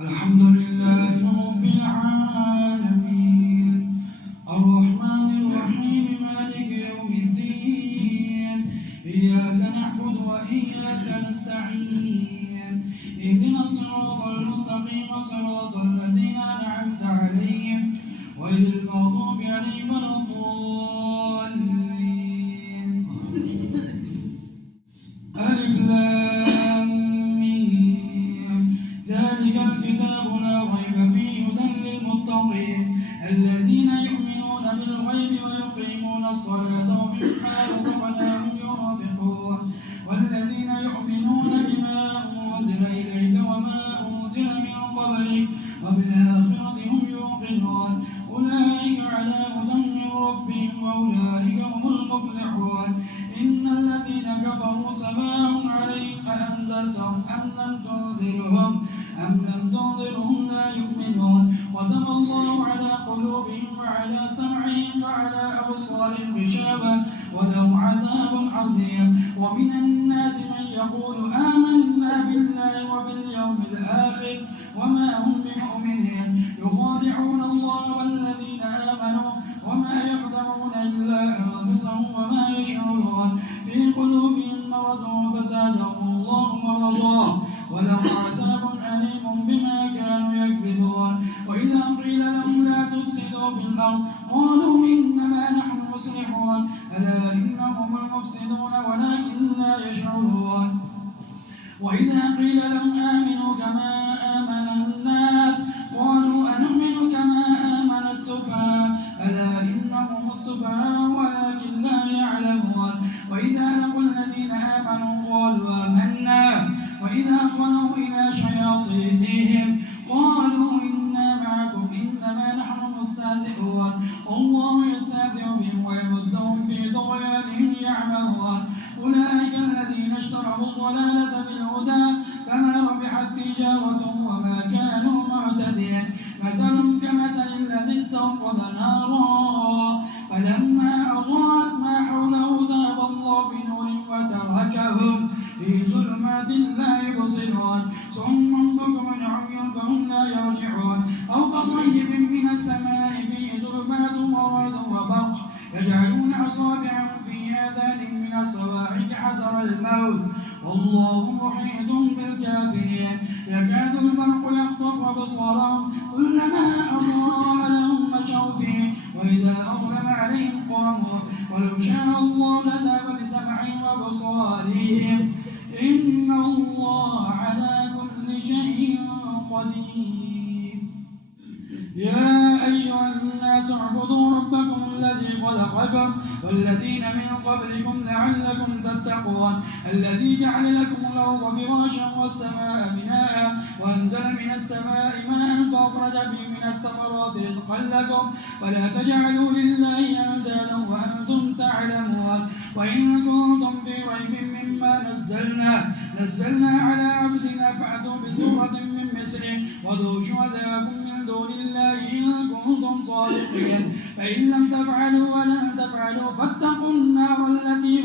الحمد لله رب العالمين الرحمن الرحيم مالك يوم الدين إياك نعبد وإياك نستعين اهدنا الصراط المستقيم صراط الذين أنعمت عليهم غير المغضوب عليهم ولا الضالين ألف لام ميم ذلك الكتاب لا ريب فيه هدى للمتقين الذين يؤمنون بالغيب ويقيمون الصلاة ومما رزقناهم ينفقون والذين يؤمنون بما أنزل إليك وما أنزل من قبلك وبالآخرة هم يوقنون أولئك على هدى من ربهم وأولئك هم المفلحون إن الذين كفروا سواء عليهم أأنذرتهم أم لم تنذرهم لا يؤمنون ختم الله على قلوبهم وعلى سمعهم وعلى أبصارهم غشاوة ولهم عذاب عظيم ومن الناس من يقول آمنا بالله وباليوم الآخر وما هم بمؤمنين يخادعون الله والذين آمنوا وما يخدعون إلا أنفسهم وما يشعرون في قلوبهم مرض فزادهم الله مرضا ولهم عذاب أليم بما كانوا يكذبون وإذا قيل لهم لا تفسدوا في الأرض قالوا إنما نحن مصلحون ألا إنهم المفسدون ولكن لا يشعرون وإذا قيل لهم آمنوا كما آمن الناس قالوا أنؤمن كما آمن السفهاء ألا إنهم السفهاء ولكن لا يعلمون وإذا لقوا الذين آمنوا قالوا آمنا وإذا خلوا إلى شياطينهم قالوا إنا معكم إنما نحن مستهزئون الله يستهزئ بهم ويمدهم في طغيانهم يعمهون أولئك الذين اشتروا الضلالة بالهدى فما ربحت تجارتهم وما كانوا مهتدين مثلهم كمثل الذي استوقد نارا فلما أضاءت ما حوله ذهب الله بنورهم وتركهم في ظلمات لا يبصرون صم بكم عمي فهم لا يرجعون أو كصيب من السماء فيه ظلمات ورعد وبرق يجعلون أصابعهم في آذانهم من الصواعق حذر الموت والله محيط بالكافرين يكاد البرق يخطف أبصارهم كلما أضاء لهم مشوا فيه وإذا أظلم عليهم قاموا ولو شاء الله لذهب بسمعهم وأبصارهم إن الله على كل شيء قدير يا أيها الناس اعبدوا ربكم الذي خلقكم والذين من قبلكم لعلكم تتقون الذي جعل لكم الأرض فراشا والسماء بناء وأنزل من السماء ماء فأخرج به من الثمرات رزقا لكم ولا تجعلوا لله أندادا وأنتم تعلمون وإن كنتم في ريب مما نزلنا على عبدنا فأتوا بسورة من مثله وادعوا شهداءكم من دون الله إن كنتم صادقين فإن لم تفعلوا ولن تفعلوا فاتقوا النار التي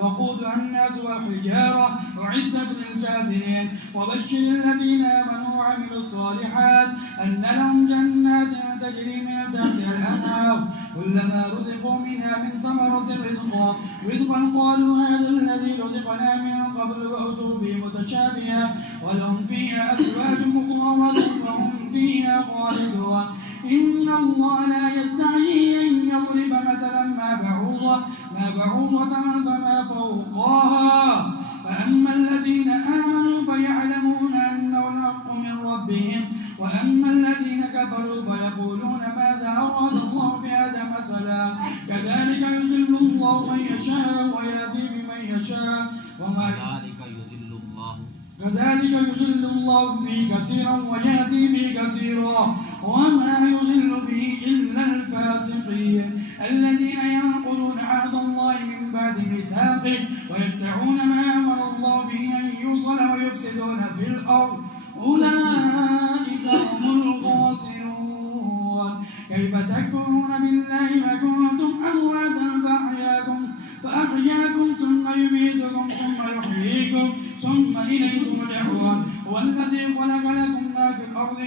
وقودها الناس والحجارة أعدت للكافرين وبشر الذين آمنوا وعملوا الصالحات أن لهم جنات تجري من تحتها الأنهار كلما رزقوا منها من ثمرة رزقا قالوا هذا الذي رزقنا من قبل وأتوا به متشابها ولهم فيها أزواج مطهرة وهم فيها خالدون إن الله لا يستحيي أن يضرب مثلا ما بعوضة فما فوقها فأما الذين آمنوا فيعلمون أنه الحق من ربهم وأما الذين كفروا فيقولون ماذا أراد الله بهذا مثلا كذلك يضل الله من يشاء ويهدي بمن يشاء كذلك يضل الله به كثيرا ويهدي به كثيرا وما يضل به إلا الفاسقين الذين ينقضون عهد الله من بعد ميثاقه ويقطعون ما أمر الله به أن يوصل ويفسدون في الأرض أولئك هم الخاسرون كيف تكفرون بالله وكنتم أمواتا فأحياكم ثم يميتكم ثم يحييكم ثم إليه ترجعون هو الذي خلق لكم ما في الأرض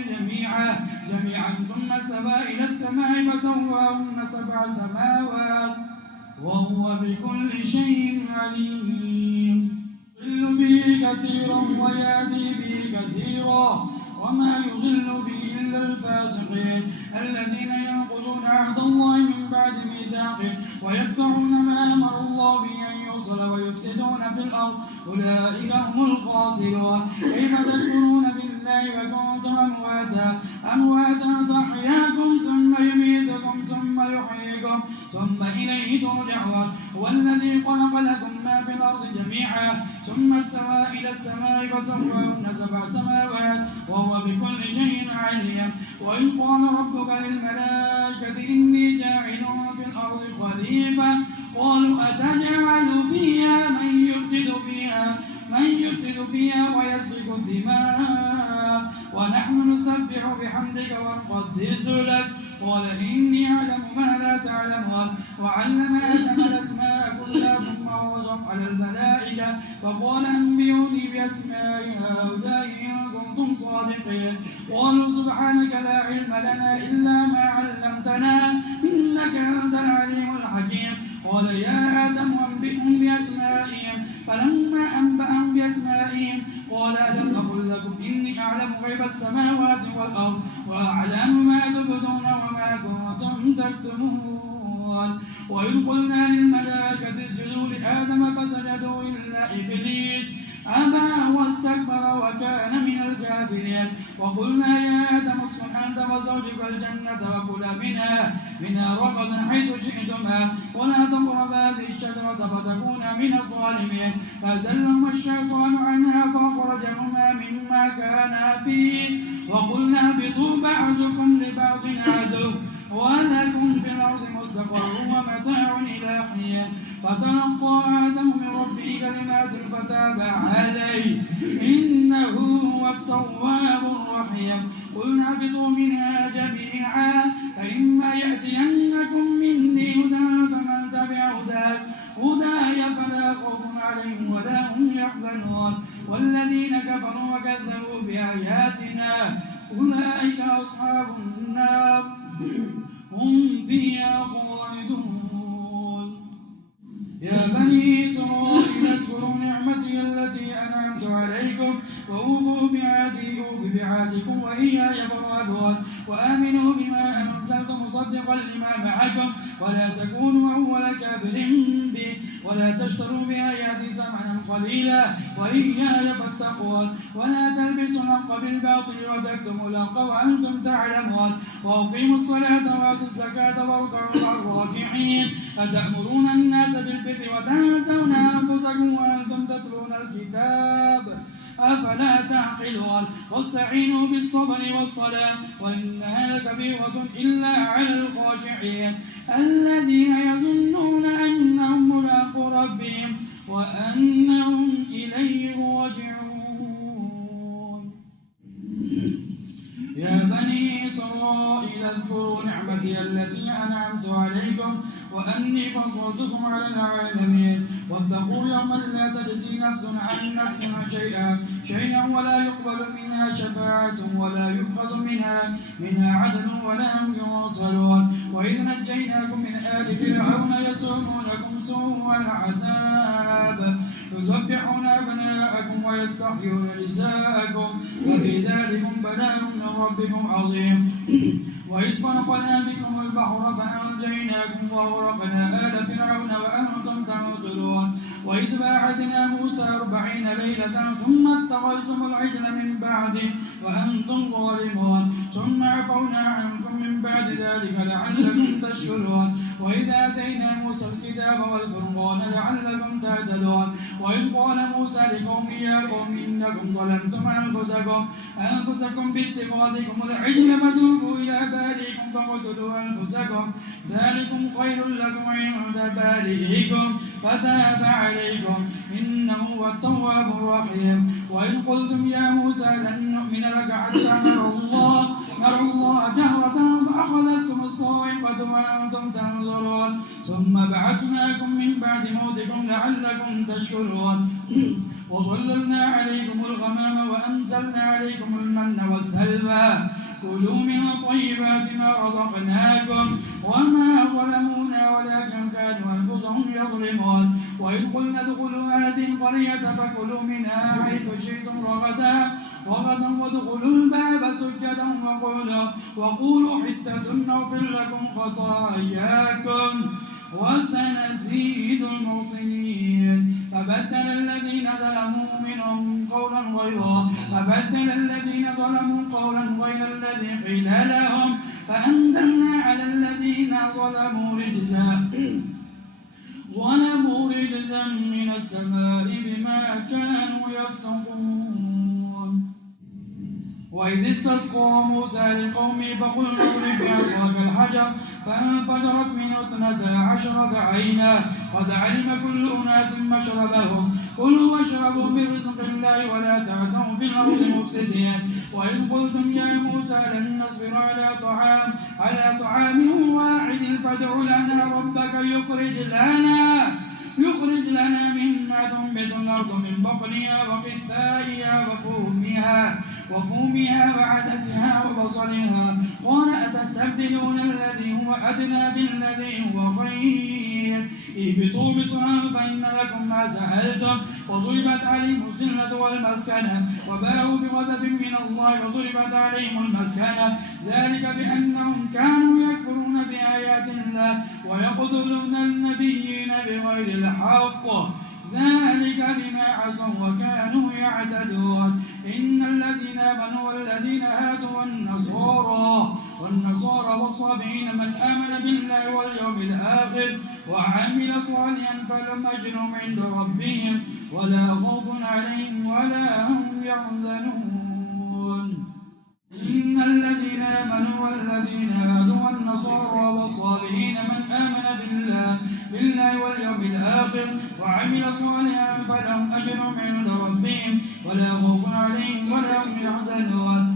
جميعا ثم استوى إلى السماء فسواهن 7 سماوات وهو بكل شيء عليم. يضل به كثيرا ويهدي به كثيرا وما يضل به إلا الفاسقين الذين ينقضون عهد الله من بعد ميثاقه ويقطعون ما أمر الله به أن يوصل ويفسدون في الأرض أولئك هم الخاسرون. كيف تكفرون بالله وكنتم أمواتا فأحياكم ثم يميتكم ثم يحييكم ثم إليه ترجعون. هو الذي خلق لكم ما في الأرض جميعا ثم استوى إلى السماء فسواهن 7 سماوات وهو بكل شيء عليم. وإذ قال ربك للملائكة إني جاعل في الأرض خليفة قالوا أتجعل فيها من يفسد فيها ويسفك الدماء ونحن نسبح بحمدك ونقدس لك قال إني أعلم ما لا تعلمون. وعلم آدم الأسماء كلها ثم عرضهم على الملائكة فقال أنبئوني بأسماء هؤلاء إن كنتم صادقين. قالوا سبحانك لا علم لنا إلا ما علمتنا إنك أنت العليم الحكيم. قال يا آدم أنبئهم بأسمائهم فلما أنبأهم بأسمائهم قال ألم أقل لكم إني أعلم غيب السماوات والأرض وأعلم ما تبدون وما كنتم تكتمون. وإذ قلنا للملائكة اسجدوا لآدم فسجدوا إلا إبليس أبى واستكبر وكان من الكافرين. وقلنا يا آدم اسكن أنت وزوجك الجنة وكلا منها رغدا حيث شئتما ولا تقربا هذه الشجرة فتكونا من الظالمين. فأزلهما الشيطان عنها فأخرجهما مما كانا فيه وقلنا اهبطوا بعضكم لبعض عدو ولكم في الأرض مستقر ومتاع إلى حين. فتلقى آدم من ربه كلمات فتاب عليه إنه هو التواب الرحيم. قلنا اهبطوا منها جميعا فإما يأتينكم مني هدى فمن تبع هداي فلا خوف عليهم ولا هم يحزنون. والذين كفروا وكذبوا بآياتنا أولئك أصحاب النار هم فيها خالدون. يا بني إسرائيل اذكروا نعمتي التي أنعمت عليكم وأوفوا بعهدي أوف بعهدكم وإياي فارهبون. وآمنوا بما أنزلت مصدقا لما معكم ولا تكونوا أول كافر به ولا تشتروا بآياتي ثمنا قليلا وإياي فاتقون. ولا تلبسوا الحق بالباطل وتكتموا الحق وأنتم تعلمون. وأقيموا الصلاة وآتوا الزكاة واركعوا مع الراكعين. أتأمرون الناس بالبر وتنسون أنفسكم وأنتم تتلون الكتاب أفلا تعقلون. واستعينوا بالصبر والصلاة وإنها لكبيرة إلا على الخاشعين الذين يظنون أنهم ملاقو ربهم وأنهم إليه راجعون. يا بني إسرائيل اذكروا نعمتي التي أنعمت عليكم وأني فضلتكم على العالمين. واتقوا يوما لا تجزي نفس عن نفس شيئا ولا يقبل منها شفاعة ولا يؤخذ منها عدل ولا هم ينصرون. وإذ نجيناكم من آل فرعون يسومونكم سوء العذاب يذبحون أبناءكم ويستحيون نساءكم وفي ذلكم بلاء من ربكم عظيم. وإذ فرقنا بكم البحر فأنجيناكم وأغرقنا آل فرعون وأنتم تنظرون. وإذ باعثنا موسى 40 ليلة ثم اتخذتم العجل من بعده وأنتم ظالمون ثم عفونا عنكم من بعد ذلك لعلكم تشكرون. وإذا آتينا موسى الكتاب والفرقان لعلكم تهتدون. وإذ قال موسى لقومه يا قوم إنكم ظلمتم أنفسكم باتخاذكم العجل فتوبوا إلى بارئكم فاقتلوا أنفسكم ذلكم خير لكم عند بارئكم فتاب عليكم إنه هو التواب الرحيم. وإذ قلتم يا موسى لن نؤمن لك حتى نرى الله جهرة فأخذتكم الصاعقة وأنتم تنظرون ثم بعثناكم من بعد موتكم لعلكم تشكرون. وظللنا عليكم الغمام وأنزلنا عليكم المن والسلوى كلوا من طيبات ما رزقناكم وما ظلمونا ولكن كانوا أنفسهم يظلمون وإذ قلنا ادخلوا هذه القرية فكلوا منها حيث شئتم رغدا وادخلوا الباب سجدا وقولوا حتة نغفر لكم خطاياكم وسنزيد المحسنين فبدل الذين ظلموا منهم قولا غير الذي قيل لهم فأنزلنا على الذين ظلموا رجزا من السماء بما كانوا يفسقون وإذ استسقى موسى لقومه فقل اضرب بعصاك الحجر فانفجرت منه 12 عينا قد علم كل أناس مشربهم كلوا واشربوا من رزق الله ولا تعثوا في الأرض مفسدين وإذ قلتم يا موسى لن نصبر على طعام واحد فادع لنا ربك يخرج لنا مما تنبت الأرض من بقلها وقثائها وفومها وعدسها وبصلها قال أتستبدلون الذي هو أدنى بالذي هو خير اهبطوا مصرا فإن لكم ما سألتم وضربت عليهم الذلة والمسكنة وباءوا بغضب من الله وضربت عليهم المسكنة ذلك بأنهم كانوا يكفرون بآيات الله ويقتلون النبيين بغير الحق ذلك بما عصوا وكانوا يعتدون إن الذين آمنوا والذين هادوا والنصارى والصابئين من آمن بالله واليوم الآخر وعمل صالحا فلهم أجرهم عند ربهم ولا خوف عليهم ولا هم يحزنون إن الذين آمنوا والذين هادوا والنصارى والصابئين من آمن بالله واليوم الآخر وعمل صالحا فلهم أجرهم عند ربهم ولا خوف عليهم ولا هم يحزنون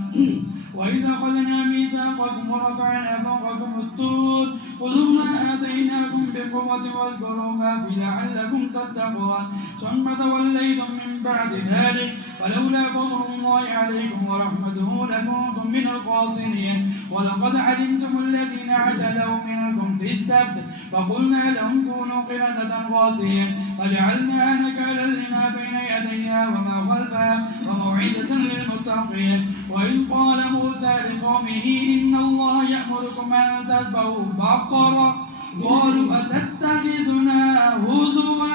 وإذا أخذنا ميثاقكم ورفعنا فوقكم الطور خذوا ما آتيناكم بقوة واذكروا ما فيه لعلكم تتقون ثم توليتم من بعد ذلك ولولا فضل الله عليكم ورحمته لكنتم من الخاسرين ولقد علمتم الذين اعتدوا منكم في السبت فقلنا لهم كونوا قردة خاسئين فجعلناها نكالا لما بين يديها وما خلفها وموعظة للمتقين وإذ قال موسى لقومه إن الله يأمركم أن تذبحوا بقرة قالوا أتتخذنا هزوا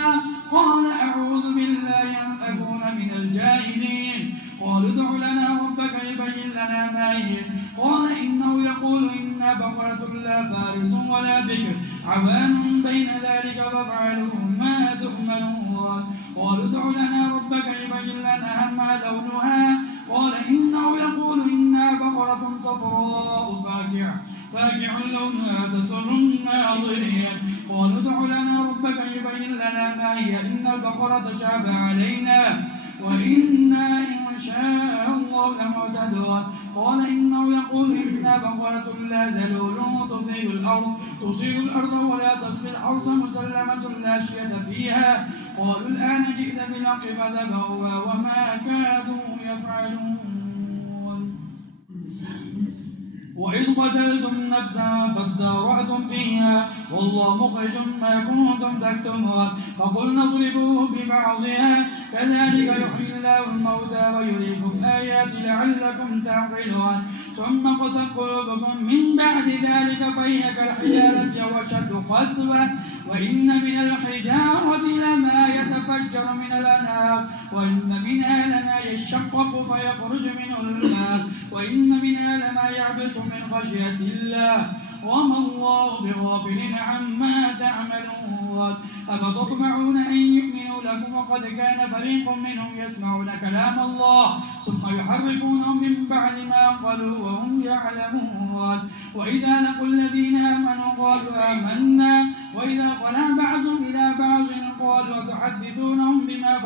قال أعوذ بالله أن أكون من الجاهلين قالوا ادع لنا ربك يبين لنا ما هي قال إنه يقول إنا بقرة لا فارس ولا بكر عوان بين ذلك فافعلوا ما تؤمنون قالوا ادع لنا ربك يبين لنا ما لونها قال إنه يقول إنا بقرة صفراء فاقع لونها تسر الناظرين قالوا ادع لنا ربك يبين لنا ما هي إن البقرة تشابه علينا وإنا إن شاء الله لمهتدون قال إنه يقول إنا بقرة لا ذلول تصيب الأرض ولا تسقي الحرث مسلمة لا شية فيها قالوا الآن جئت بالحق فذبحوها وما كادوا يفعلون وإذ قتلتم نفسا فادارأتم فيها والله مخرج ما كنتم تكتمون فقلنا اضربوه ببعضها كذلك يحيي الله الموتى ويريكم آيات لعلكم تعقلون ثم قست قلوبكم من بعد ذلك فهي كالحجارة وأشد قسوة وإن من الحجارة لما يتفجر من الأنهار وإن منها لما يشقق فيخرج منه الماء وإن منها لما يعبث من خشية الله وما الله بغافل عما تعملون أفتطمعون أن يؤمنوا لكم وقد كان فريق منهم يسمعون كلام الله ثم يحرفونه من بعد ما قالوا وهم يعلمون وإذا لقوا الذين آمنوا قالوا آمنا وإذا خلا بعضهم إلى بعض قالوا تحدثونهم بما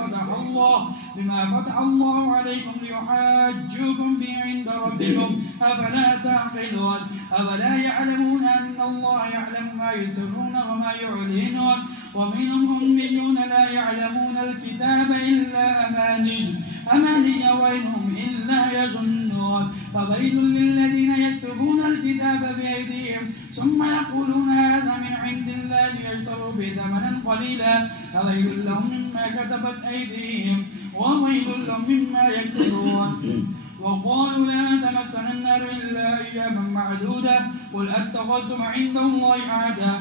فتح الله عليكم ليحاجوكم به عند ربكم أفلا تعقلون أولا يعلمون أن الله يعلم ما يسرون وما يعلنون ومنهم أميون لا يعلمون الكتاب إلا أماني وإنهم إلا يظنون فويل للذين يكتبون الكتاب بأيديهم ثم يقولون هذا من عند الله ليشتروا به ثمنا قليلا فويل لهم مما كتبت أيديهم وويل لهم مما يكسبون وقالوا لا تمسنا النار إلا أياما معدودة قل أتخذتم عند الله عهدا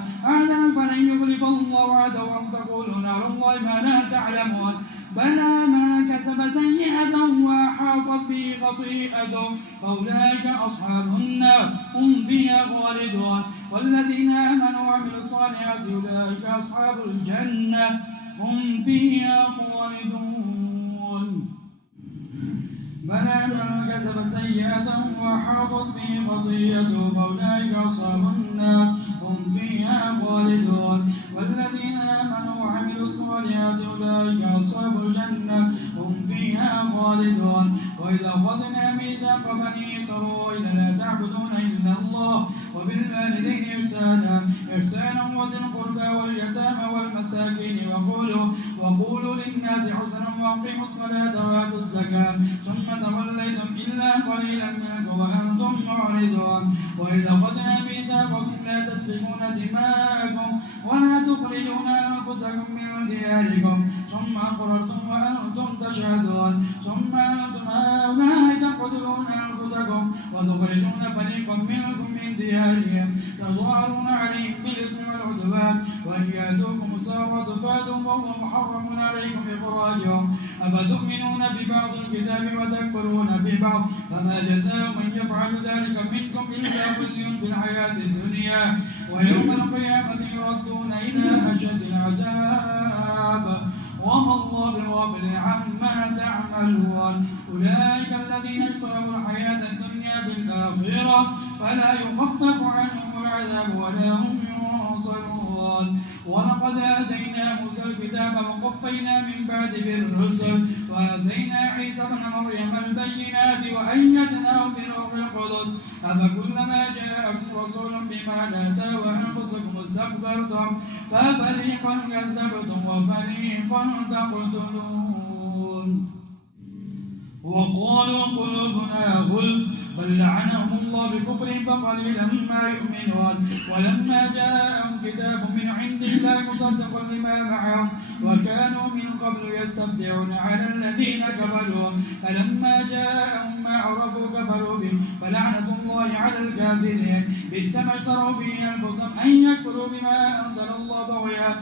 فلن يخلف الله عهده وأم تقولون على الله ما لا تعلمون بلى من كسب سيئة وأحاطت به خطيئته فأولئك أصحاب النار هم فيها خالدون والذين آمنوا وعملوا الصالحات أولئك أصحاب الجنة هم فيها خالدون بلى من كسب سيئة وأحاطت به خطيئته فأولئك أصحاب النار هم فيها خالدون والذين آمنوا وعملوا الصالحات أولئك أصحاب الجنة هم فيها خالدون وإذا أخذنا ميثاق بني إسرائيل لا تعبدون إلا الله وبالوالدين إحسانا وذي القربى واليتامى والمساكين وقولوا للناس حسنا وأقيموا الصلاة وآتوا الزكاة ثم توليتم إلا قليلا منكم وأنتم معرضون وإذا أخذنا ميثاقكم لا تسفكون دماءكم ولا تخرجون أنفسكم من دياركم ثم أقررتم وأنتم تشهدون ثم أنتم هؤلاء تقتلون أنفسكم وتخرجون فريقا منكم من ديارهم تظاهرون عليهم بالإثم والعدوان وإن يأتوكم سارة فاتوا وهو محرم عليكم إخراجهم أفتؤمنون ببعض الكتاب وتكفرون ببعض فما جزاء من يفعل ذلك منكم إلا خزي في الحياة الدنيا ويوم القيامة يردون إلى أشد العذاب وما الله بغافل عما تعملون أولئك الذين اشتروا الحياة الدنيا بالآخرة فلا يخفف عنهم العذاب ولا هم ينصرون ولقد آتينا موسى الكتاب وقفينا من بعد بالرسل وآتينا عيسى ابن مريم البينات وأيدناه بروح القدس أفكلما جاءكم رسول بما لا تهوى أنفسكم استكبرتم ففريقا كذبتم وفريقا تقتلون وقالوا قلوبنا غلف بل لعنهم الله بكفرهم فقليلا ما يؤمنون ولما جاءهم كتاب من عند الله مصدقا لما معهم وكانوا من قبل يستفتحون على الذين كفروا فلما جاءهم ما عرفوا كفروا به فلعنة الله على الكافرين بئس ما اشتروا به أنفسهم أن يكفروا بما أنزل الله بغيا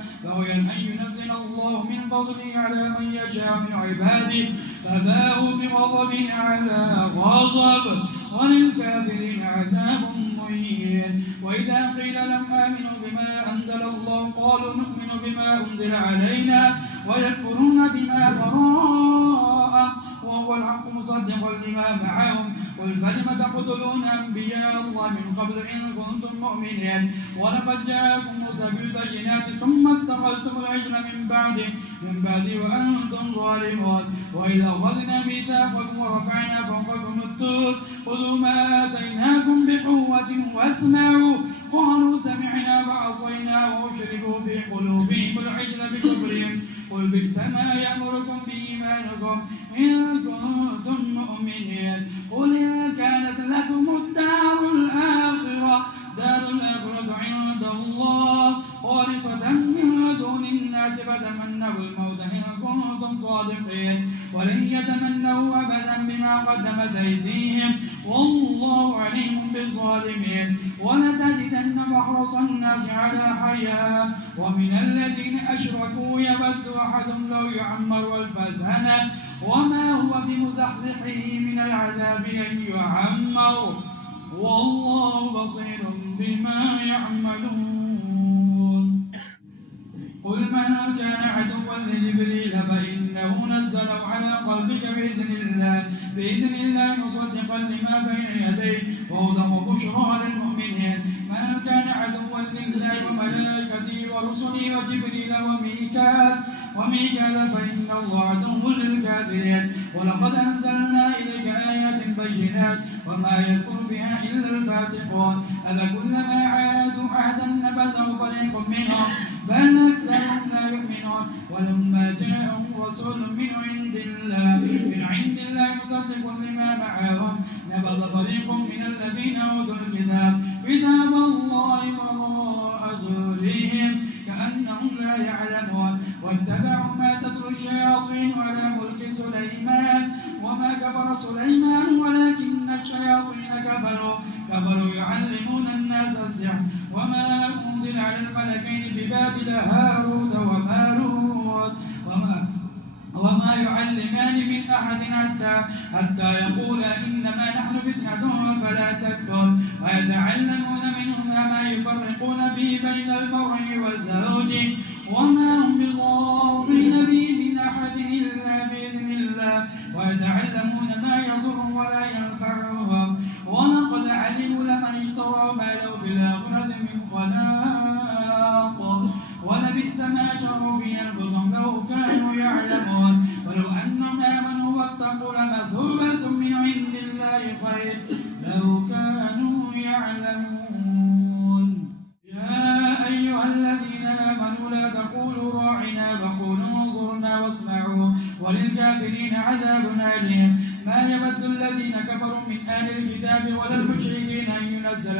أن ينزل الله من فضله على من يشاء من عباده فباءوا بغضب على غضب وللكافرين عذاب مهين وإذا قيل لهم آمنوا بما أنزل الله قالوا نؤمن بما أنزل علينا ويكفرون بما وراءه وهو الحق مصدقا لما معهم قل فلم تقتلون أنبياء الله من قبل إن كنتم مؤمنين ولقد جاءكم موسى بالبينات ثم اتخذتم العجل من بعده وأنتم ظالمون وإذا أخذنا ميثاقكم ورفعنا فوقكم الطور خذوا ما آتيناكم بقوة واسمعوا قالوا سمعنا وعصينا وأشربوا في قلوبهم العجل بكفرهم قل بئس ما يأمركم بإيمانكم إن كنتم مؤمنين قل إن كانت لكم الدار الآخرة عند الله خالصة من دون الناس فتمنوا الموت إن كنتم صادقين ولن يتمنوا أبدا بما قدمت أيديهم والله عليم بالظالمين ولتجدن أحرص الناس على حياة ومن الذين أشركوا يود أحدهم لو يعمر 1000 سنة وما هو بمزحزحه من العذاب أن يعمر والله بصير بما يعملون قل من كان عدوا لجبريل فإنه نزله على قلبك بإذن الله مصدقا لما بين يديه وهدى وبشرى للمؤمنين. من كان عدوا لله وملائكته ورسله وجبريل وميكال فإن الله عدو للكافرين. ولقد أنزلنا إليك آيات بينات وما يكفر بها إلا الفاسقون. أفكلما عادوا عهدا نبذه فريق منهم بل أكثرهم لا يؤمنون. ولما جاءهم رسول من عند الله مصدق لما معهم نبذ فريق من الذين أوتوا كتاب الله وراء ظهورهم كأنهم لا يعلمون. واتبعوا ما تتلو الشياطين على ملك سليمان وما كفر سليمان ولكن الشياطين كفروا يعلمون الناس السحر وما أنزل على الملكين ببابل هاروت وماروت وما يعلمان من أحد حتى يقولا إنما نحن فتنة فلا تكفر. ويتعلمون منهما ما يفرقون به بين المرء والزوج وما هم بضارين به من أحد إلا بإذن الله. ويتعلمون ما يضرهم ولا ينفعهم ولقد علموا لمن اشترى ما له في الآخرة من خلاق ولبئس ما شروا به أنفسهم لو كانوا يعلمون. ولو أنهم آمنوا واتقوا لمثوبة من عند الله خير لو كانوا يعلمون. يا أيها الذين آمنوا لا تقولوا راعنا وقولوا انظرنا واسمعوا وللكافرين عذاب أليم. ما يود الذين كفروا من أهل الكتاب ولا المشركين أن ينزل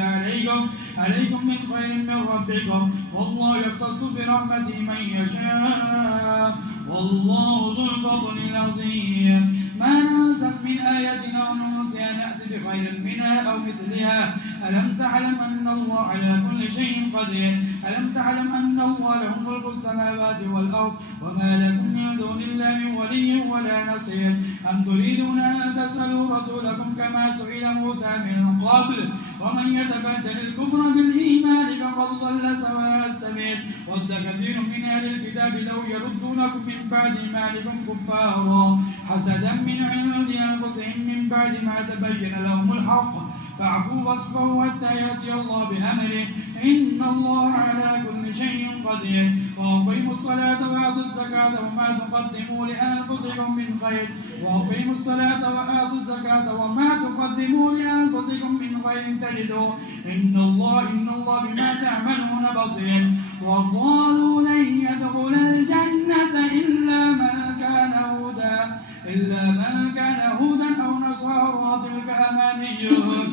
عليكم من خير من ربكم والله يختص برحمته من يشاء والله ذو الفضل العظيم. ما ننسخ من آية أو ننسها نأتي بخير منها أو مثلها. ألم تعلم أن الله على كل شيء قدير. ألم تعلم أن الله له ملك السماوات والأرض وما لكم من دون الله من ولي ولا نصير. أم تريدون أن تسألوا رسولكم كما سئل موسى من قبل ومن يتبدل الكفر بالإيمان فقد ضل سواء السبيل. ود كثير من أهل الكتاب لو يردونكم من بعد إيمانكم كفارا حسدا من عند أنفسهم من بعد ما تبين لهم الحق فاعفوا واصفحوا حتى يأتي الله بأمره إن الله على كل شيء قدير. وأقيموا الصلاة وآتوا الزكاة وما تقدموا لأنفسكم من خير تجدوه إن الله بما تعملون بصير. وقالوا لن يدخل الجنة إلا من كان هودا أو نصارى تلك أمانيهم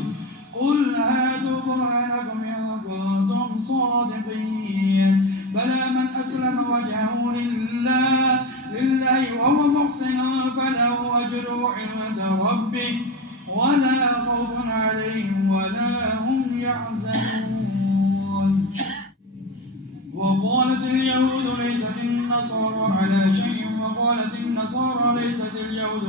قل هاتوا برهانكم إن كنتم صادقين. بلى من أسلم وجهه لله وهو محسن فله أجره عند ربه ولا خوف عليهم ولا هم يحزنون. وقالت اليهود ليست النصارى على شيء وقالت النصارى ليست اليهود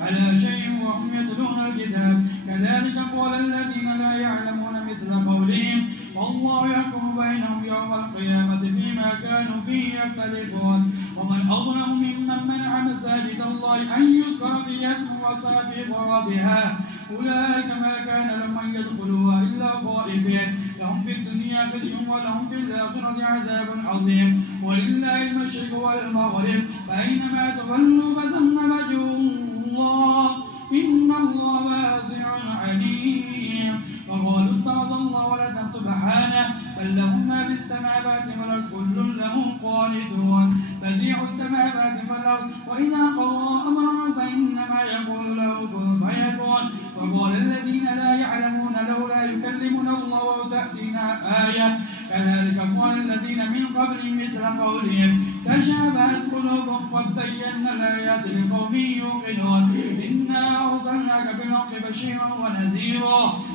على شيء وهم يتلون الكتاب كذلك قال الذين لا يعلمون مثل قولهم والله يحكم بينهم يوم القيامة فيما كانوا فيه يختلفون. ومن أظلم ممن منع مساجد الله أن يذكر فيها اسمه وسعى في خرابها أولئك ما كان لهم أن يدخلوها إلا خائفين لهم في الدنيا خزي ولهم في الآخرة عذاب عظيم. ولله المشرق والمغرب فأينما تولوا فثم وجه الله إن الله واسع عليم. وقالوا اتخذ الله ولدا سبحانه بل له ما في السماوات والأرض كل له قانتون. بديع السماوات والأرض وإذا قضى أمرا فإنما يقول له كن فيكون. وقال الذين لا يعلمون لولا يكلمنا الله وتأتينا آية كذلك قال الذين من قبلهم مثل قولهم تشابهت قلوبهم قد بينا الآيات لقوم يوقنون. إنا أرسلناك بالحق بشيرا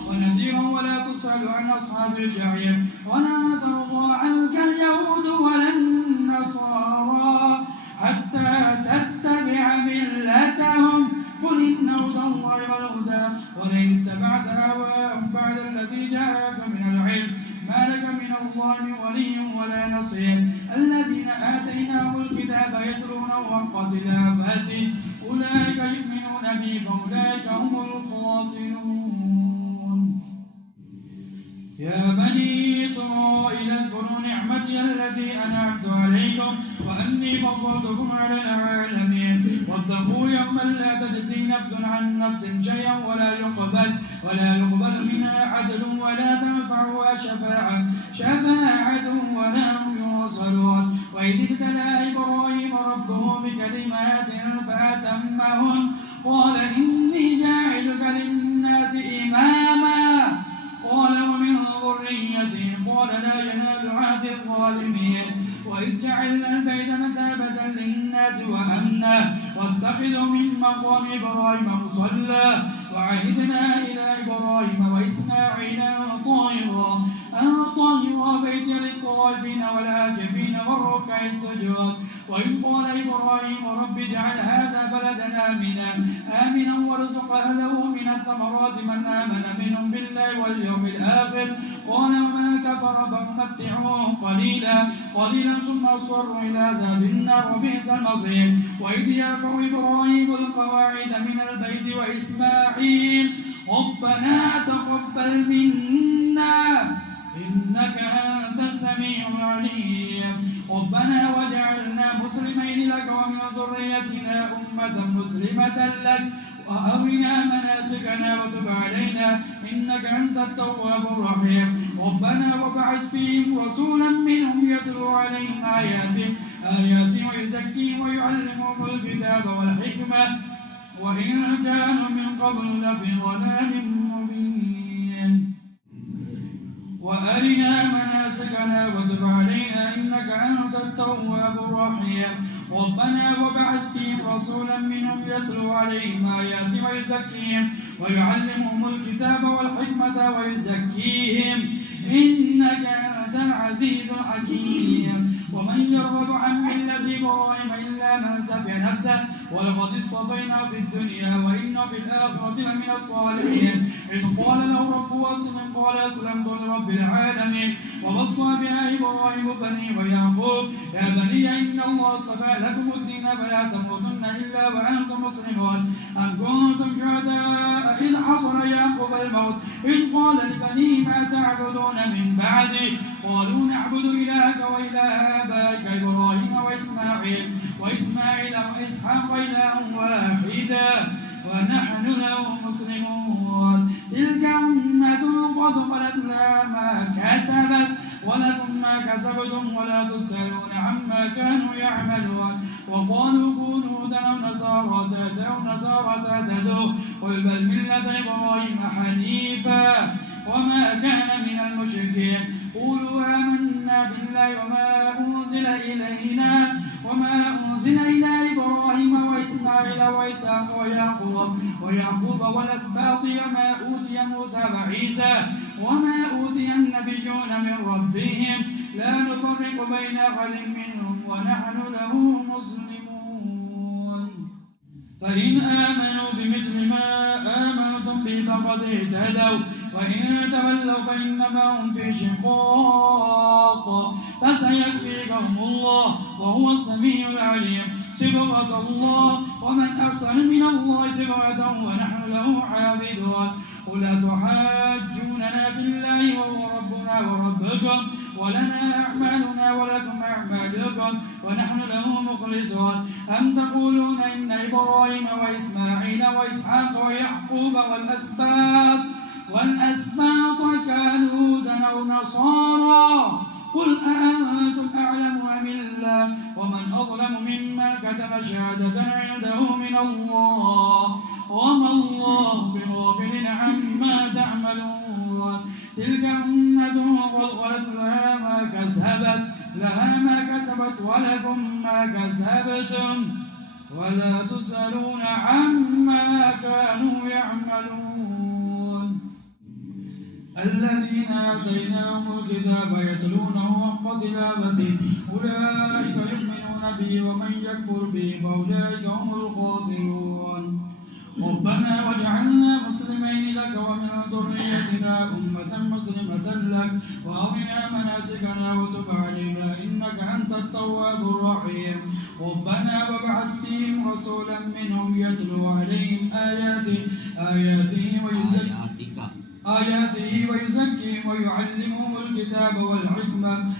ونذيرا ولا تسأل عن أصحاب الجحيم. ولا ترضى عنك اليهود ولا النصارى حتى تتبع ملتهم قل إن هدى الله والهدى ولئن اتبعت أهواءهم بعد الذي جاءك من العلم ما لك من الله من ولي ولا نصير. الذين آتيناهم الكتاب يتلونه حق تلاوته أولئك يؤمنون به فأولئك هم الخاسرون. يا بني إسرائيل اذكروا نعمتي التي أنعمت عليكم وأني فضلتكم على العالمين واتقوا يوما لا تجزي نفس عن نفس شيئا ولا يقبل منها عدل ولا تنفعها شفاعة ولا هم ينصرون. وإذ ابتلى إبراهيم ربه بكلمات فأتمهن قال إني جاعلك للناس إماما قال ومن ذريتي قال لا ينال عهد الظالمين. وإذ جعلنا البيت مثابة للناس وأمنا واتخذوا من مقام إبراهيم مصلى وعهدنا إلى إبراهيم وإسماعيل أن طهرا بيتي للطوافين والعاكفين والركع السجود. وإذ قال إبراهيم رب اجعل هذا بلدا آمنا وارزق أهله من الثمرات من آمن منهم بالله واليوم الآخر قال ومن كفر فأمتعه قليلا ثم أصر إلى عذاب النار وبئس المصير. وإذ يرفع إبراهيم القواعد من البيت وإسماعيل ربنا تقبل منا إنك أنت السميع العليم ربنا واجعلنا مسلمين لك ومن ذريتنا أمة مسلمة لك وأرنا مناسكنا وتب علينا إنك أنت التواب الرحيم. ربنا وابعث فيهم رسولا منهم يتلو عليهم آياتك ويزكيهم ويعلمهم الكتاب والحكمة وإن كانوا من قبل لفي ضلال مبين. وأرنا مناسكنا وتب علينا إنك أنت التواب الرحيم. ربنا وابعث فيهم رسولا منهم يتلو عليهم آياتك ويزكيهم ويعلمهم الكتاب والحكمة ويزكيهم إنك أنت العزيز الحكيم. ومن يرغب عن ملة إبراهيم إلا من سفه نفسه ولقد اصطفيناه في الدنيا وإنه في الآخرة لمن الصالحين. إذ قال له ربه أسلم قال أسلمت لرب العالمين. ووصى بها إبراهيم بنيه ويعقوب يا بني إن الله اصطفى لكم الدين فلا تموتن إلا وأنتم مسلمون. أم كنتم شهداء إذ حضر يعقوب الموت إذ قال لبنيه ما تعبدون من بعدي قالوا نعبد إلهك وإله آبائك إبراهيم وإسماعيل وإسحاق إلها واحدا ونحن له مسلمون. تلك أمة قد خلت لها ما كسبت ولكم ما كسبتم ولا تسألون عما كانوا يعملون. وقالوا كونوا هودا أو نصارى تهتدوا قل بل ملة إبراهيم حنيفا وما كان من المشركين. قولوا آمنا بالله وما أنزل إلى إبراهيم وإسماعيل وإسحاق ويعقوب والأسباط وما أوتي موسى وعيسى وما أوتي النبيون من ربهم لا نفرق بين أحد منهم ونحن له مسلمون. فإن آمنوا بمثل ما آمنتم به فقد اهتدوا وإن تولوا فإنما هم في شقاق فسيكفيكهم الله وهو السميع العليم. صبغة الله ومن أحسن من الله صبغة ونحن له عابدون. قل أتحاجوننا في الله وهو ربنا وربكم ولنا أعمالنا ولكم أعمالكم ونحن له مخلصون. أم تقولون إن إبراهيم وإسماعيل وإسحاق ويعقوب والأسباط كانوا هودا أو نصارى قل أأنتم أعلم أم الله ومن أظلم ممن كتب شهادة عنده من الله وما الله بغافل عما تعملون. تلك أمة قد خلت لها ما كسبت ولكم ما كسبتم ولا تسألون عما كانوا يعملون. الذين آتيناهم الكتاب يتلونه حق تلاوته أولئك يؤمنون به ومن يكفر به فأولئك هم الخاسرون. ربنا واجعلنا مسلمين لك ومن ذريتنا أمة مسلمة لك وأرنا مناسكنا وتب علينا إنك أنت التواب الرحيم ربنا وابعث فيهم رسولا منهم يتلو عليهم آياته ويزكيهم ويعلمهم الكتاب والحكمة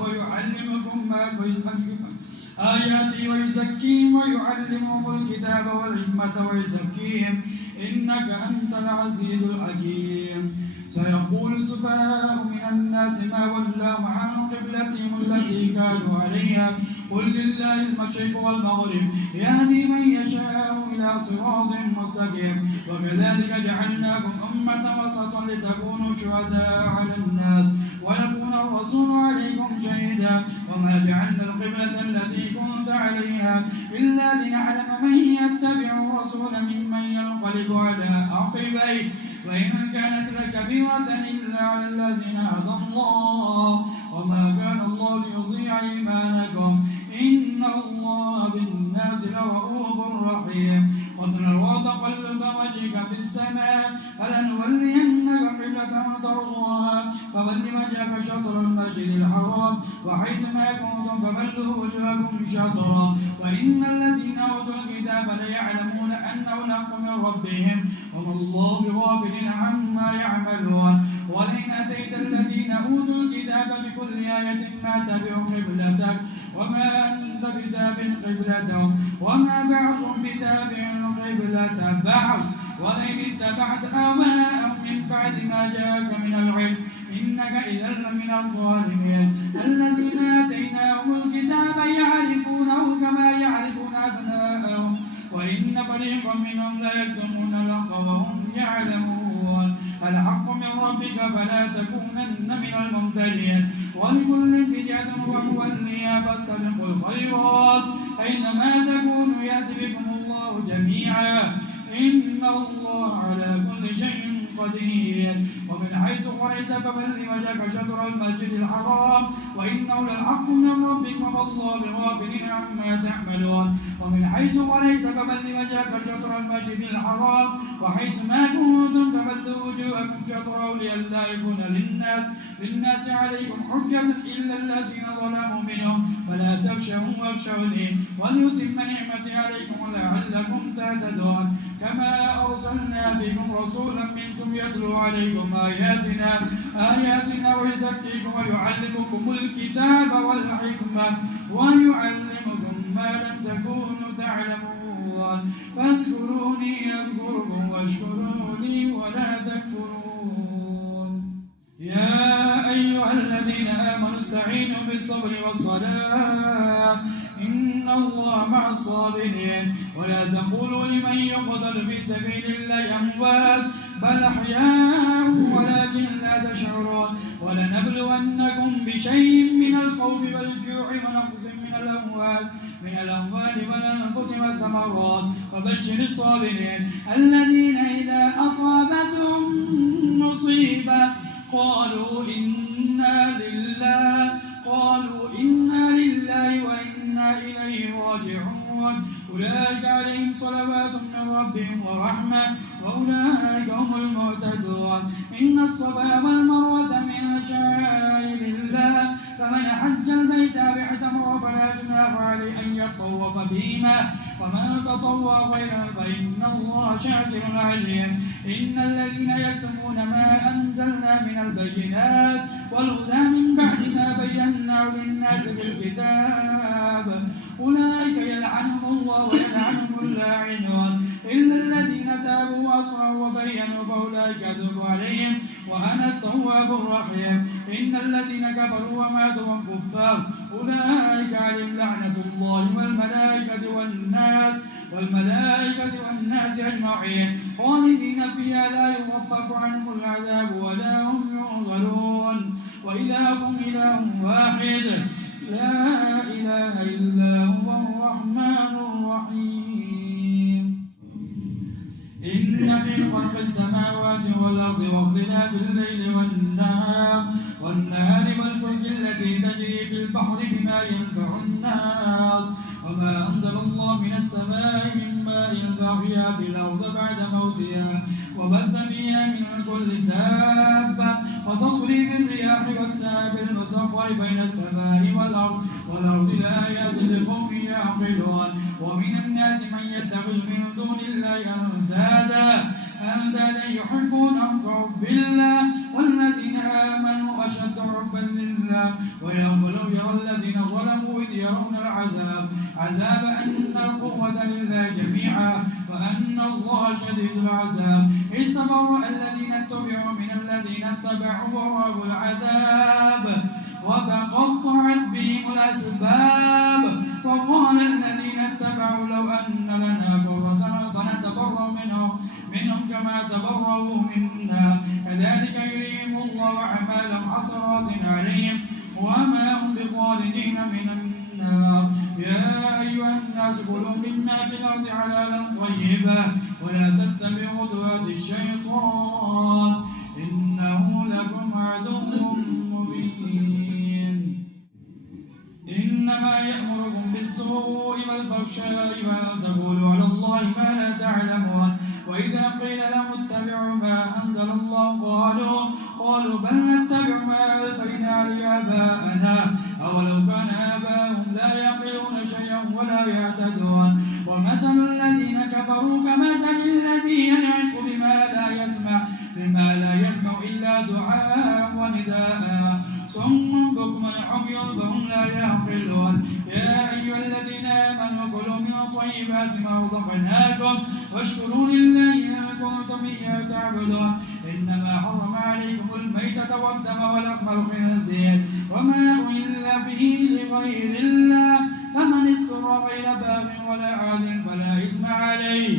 ويعلمكم ما ويزكيهم إنك أنت العزيز الحكيم سيقول السفهاء من الناس ما ولاهم عن قبلتهم التي كانوا عليها قل لله المشرق والمغرب يهدي من يشاء إلى صراط مستقيم وكذلك جعلناكم أمة وسطا لتكونوا شهداء على الناس ويكون الرسول عليكم شهيدا وما جعلنا القبلة التي كنت عليها إلا لنعلم من يتبع الرسول ممن ينقلب على عقبيه وإن كانت لكبيرة إلا على الذين هدى الله وما كان الله ليضيع إيمانكم إن الله بالناس لرؤوف رحيم وترى تقلب وجهك في السماء فلنولينك قبلة ترضاها فول وجهك شطر المسجد الحرام وحيثما كنتم فولوا وجوهكم شطرا وإن الذين أوتوا الكتاب ليعلمون أنه الحق من ربهم وما الله بغافل عما يعملون ولئن أتيت الذين أوتوا الكتاب بكل آية ما تبعوا قبلتك وما أنت بتابع قبلتهم وما بعضهم بتابع قبلة بعض ولئن اتبعت أهواءهم من بعد ما جاءك من العلم إنك إذا لمن الظالمين الذين آتيناهم الكتاب يعرفونه كما يعرفون أبناءهم وإن فريقا منهم لا يكتمون الحق وهم يعلمون الحق من ربك فلا تكونن من الممتلين ولكل وجهة هو موليها فاستبقوا الخيرات أينما تكونوا يأتي بكم الله جميعا إن الله على كل شيء قدير ومن حيث خرجت فول وجهك شطر المسجد الحرام وإنه للحق من ربك وما الله بغافل عما تعملون ومن حيث خرجت فول وجهك شطر المسجد الحرام وحيث ما كنتم فولوا وجوهكم شطره لئلا يكون للناس عليكم حجة إلا الذين ظلموا منهم فلا تخشوهم واخشوني وليتم نعمتي عليكم ولعلكم تهتدون كما أرسلنا فيكم رسولا منكم يتلو عليكم آياتنا ويزكيكم ويعلمكم الكتاب والحكمة ويعلمكم ما لم تكونوا تعلمون فاذكروني أذكركم واشكروا لي ولا تكفرون يا أيها الذين آمنوا استعينوا بالصبر والصلاة إن الله مع الصابرين ولا تقولوا لمن يقتل في سبيل الله أموات بل أحياء ولكن لا تشعرون ولنبلونكم بشيء من الخوف والجوع ونقص من الأموال والأنفس والثمرات وبشر الصابرين الذين إذا أصابتهم مصيبة قالوا إنا لله وإنا إليه راجعون أولئك عليهم صلوات من ربهم ورحمة وأولئك هم المهتدون إن الصفا والمروة من شعائر الله فمن حج البيت باعتمر فلا جناح عليه أن يطوف بهما ومن تطوع خيرا فإن الله شاكر عليم إن الذين يكتمون ما أنزلنا من البينات والهدى من بعد ما بيناه للناس في الكتاب أولئك يلعنهم الله ويلعنهم اللاعنون إلا الذين تابوا وأصلحوا وبينوا فأولئك أتوب عليهم وأنا التواب الرحيم إن الذين كفروا وماتوا وهم كفار أولئك عليهم لعنة الله والملائكة والناس أجمعين خالدين فيها لا يخفف عنهم العذاب ولا هم ينظرون وإلهكم إله واحد لا إله إلا هو الرحمن الرحيم إن في خلق السماوات والأرض واختلاف الليل والنهار والفلك التي تجري في البحر بما ينفع الناس وما أنزل الله من السماء من ماء فأحيا في الأرض بعد موتها وبث فيها من كل دابة وتصريف الرياح والسحاب المسخر بين السماء والأرض لآيات لقوم يعقلون ومن الناس من يتخذ من دون الله أندادا يحبونهم كحب الله والذين آمنوا أشد حبا لله ويوم يرى الذين ظلموا إذ يرون عذاب أن القوة لله جميعا وأن الله شديد العذاب إذ تبرأ الذين اتبعوا من الذين اتبعوا ورأوا العذاب وتقطعت بهم الأسباب وقال الذين اتبعوا لو أن لنا كرة فنتبرأ منهم كما تبرأوا منا كذلك يريهم الله أعمالهم حسرات عليهم وما هم بخالدين من النار يا أيها الناس كلوا مما في الأرض حلالا طيبا ولا تتبعوا خطوات الشيطان إنه لكم عدو مبين إنما يأمركم بالسوء والفحشاء وأن تقولوا على الله ما لا تعلمون وإذا قيل لهم اتبعوا ما أنزل الله قالوا بل نتبع ما ألفينا عليه آباءنا أولو كان آباؤهم لا يعقلون شيئا ولا يهتدون ومثل الذين كفروا كمثل الذي ينعق بما لا يسمع إلا دعاء ونداء صم بكم عمي فهم لا يعقلون يا أيها الذين آمنوا كلوا من طيبات ما رزقناكم واشكروا لله إن كنتم إياه تعبدون إنما حرم عليكم الميتة والدم ولحم الخنزير وما أهل به لغير الله فمن اضطر غير باغ ولا عاد فلا إثم عليه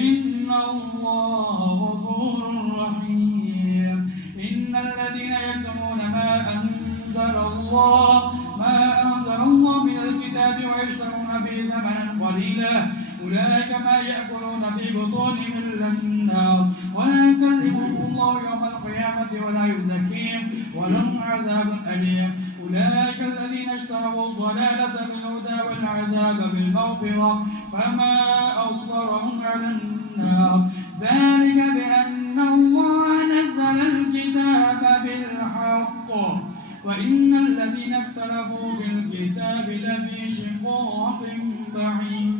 إن الله غفور رحيم إن الذين يكتمون ما أنزل الله من الكتاب ويشترون به ثمنا قليلا أولئك ما يأكلون في بطونهم إلا النار ولا يكلمهم الله يوم القيامة ولا يزكيهم ولهم عذاب أليم أولئك الذين اشتروا الضلالة بالهدى والعذاب بالمغفرة فما أصبرهم على النار ذلك بأن الله نزل الكتاب بالحق وإن الذين اختلفوا في الكتاب لفي شقاق بعيد